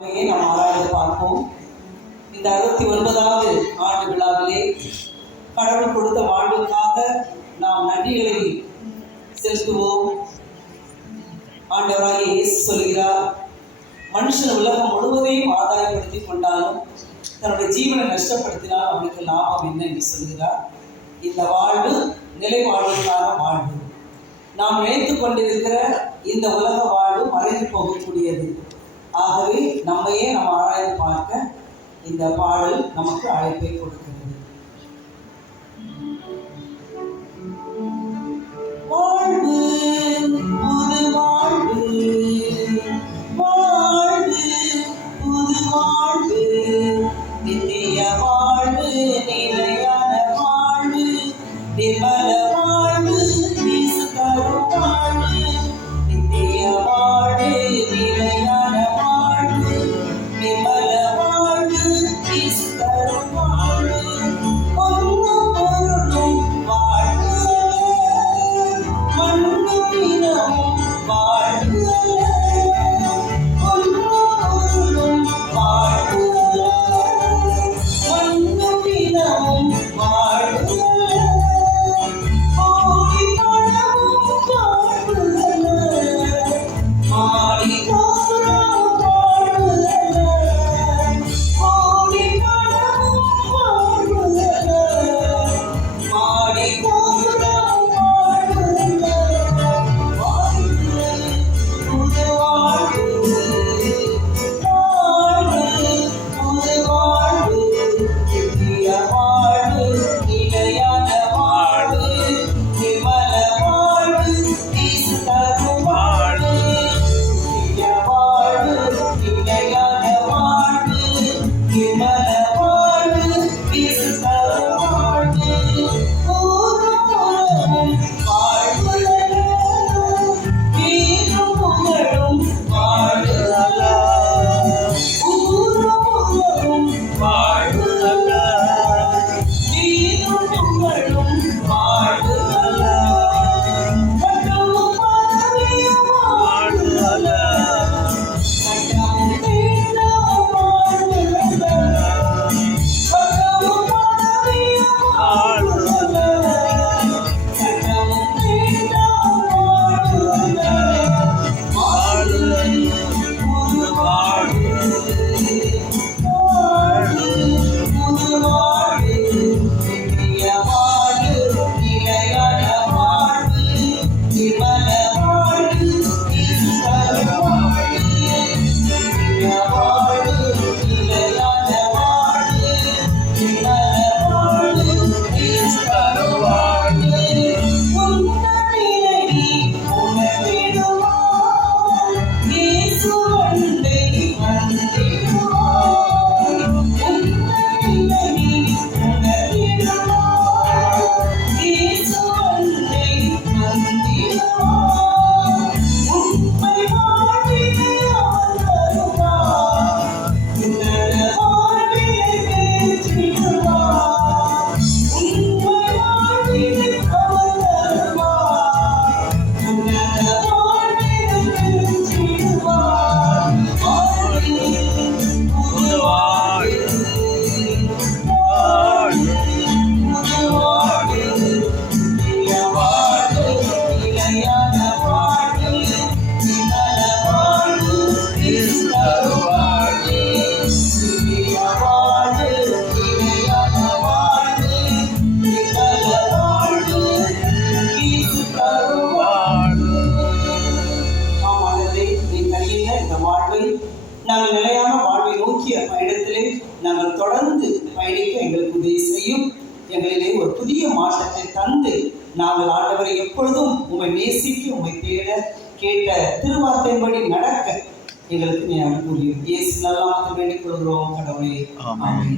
நாம் ஆராய்ந்து பார்ப்போம். இந்த 69வது ஆண்டு விழாவிலே கடவுள் கொடுத்த வாழ்வுக்காக நாம் நன்றிகளை செலுத்துவோம். ஆண்டவராகிய இயேசு சொல்கிறார், மனுஷன் உலகம் முழுவதையும் ஆதாயப்படுத்தி கொண்டாலும் தன்னுடைய ஜீவனை நஷ்டப்படுத்தினால் அவனுக்கு லாபம் என்ன என்று சொல்கிறார். இந்த வாழ்வு நிலை வாழ்வுக்கான வாழ்வு. நாம் நினைத்து கொண்டிருக்கிற இந்த உலக வாழ்வு மறைந்து போகக்கூடியது. ஆகவே நம்மையே நம்ம ஆராய்ந்து பார்க்க இந்த பாடல் நமக்கு அழைப்பை கொடுக்கிறது. வாழ்வு புது வாழ்வு, வாழ்வு புது வாழ்வு, நித்திய வாழ்வு, நிலையான வாழ்வு, நிர்மல வாழ்வு, இயேசு தரும் வாழ்வு, நித்திய வாழ்வு, நிலையான வாழ்வு, நிர்மல வாழ்வு, இயேசு தரும் வாழ்வு, பொன்னும் பொருளும் வாழ்வு அல்ல, மண்ணும் இனமும் வாழ்வு அல்ல, பொன்னும் பொருளும் வாழ்வு அல்ல, மண்ணும் இனமும் வாழ்வு அல்ல, கோடி பணமும் வாழ்வு அல்ல, மாடி கோபுரம் வாழ்வு அல்ல, கோடி பணமும் வாழ்வு அல்ல, மாடி கோபுரம் வாழ்வு அல்ல, வாழ்வு புது வாழ்வு, வாழ்வு புது வாழ்வு, நித்திய வாழ்வு, நிலையான வாழ்வு, நிர்மல வாழ்வு, இயேசு தரும் வாழ்வு, நித்திய வாழ்வு, நிலையான வாழ்வு, நிர்மல வாழ்வு, இயேசு தரும் வாழ்வு, ஊரும் உலகும் வாழ்வு அல்ல, வீடும் புகழும் வாழ்வு அல்ல, ஊரும் உலகும் வாழ்வு அல்ல, வீடும் புகழும் வாழ்வு அல்ல, பட்டமும் பதவியும் வாழ்வு அல்ல, பட்டமும் பீடமும் வாழ்வு அல்ல, பட்டமும் பதவியும் வாழ்வு அல்ல, பட்டமும் பீடமும் வாழ்வு அல்ல, வாழ்வு புது வாழ்வு, வாழ்வு புது வாழ்வு, நித்திய வாழ்வு, நிலையான வாழ்வு, நிர்மல வாழ்வு, இயேசு தரும் வாழ்வு, நித்திய வாழ்வு, நிலையான வாழ்வு, நிர்மல வாழ்வு, இயேசு தரும் வாழ்வு, உன்னதினை உணர்ந்திடுவார், இயேசு அண்டை வந்திடுவார், உன்னதினை உணர்ந்திடுவார், இயேசு அண்டை வந்திடுவார், உண்மை வாழ்வினை அவர் தருவார், உன்னத வாழ்வினை பெற்றிடுவார், உண்மை வாழ்வினை அவர் தருவார், உன்னத வாழ்வினை பெற்றிடுவார், வாழ்வு புது வாழ்வு, வாழ்வு புது வாழ்வு, நித்திய வாழ்வு, நிலையான வாழ்வு, நிர்மல வாழ்வு, இயேசு தரும் வாழ்வு, நித்திய வாழ்வு, நிலையான வாழ்வு, நிர்மல வாழ்வு, இயேசு தரும் வாழ்வு. ஆமாண்டவரே, நீ தருகின்ற இந்த வாழ்வை நாங்கள் நிலையான வாழ்வை நோக்கிய பயணத்திலே நாங்கள் தொடர்ந்து பயணிக்க எங்களுக்கு உதவி செய்யும். எங்களிலே ஒரு புதிய மாற்றத்தை தந்து நாங்கள் ஆண்டவரை எப்பொழுதும் உம்மை நேசிக்க, உம்மை தேட, கேட்ட திருவார்த்தையின்படி நடக்க எங்களுக்கு நீ அனுகூலியும். இயேசு நல்லாமல் வேண்டிக் கொள்கிறோம் கடவுளே. ஆமென்.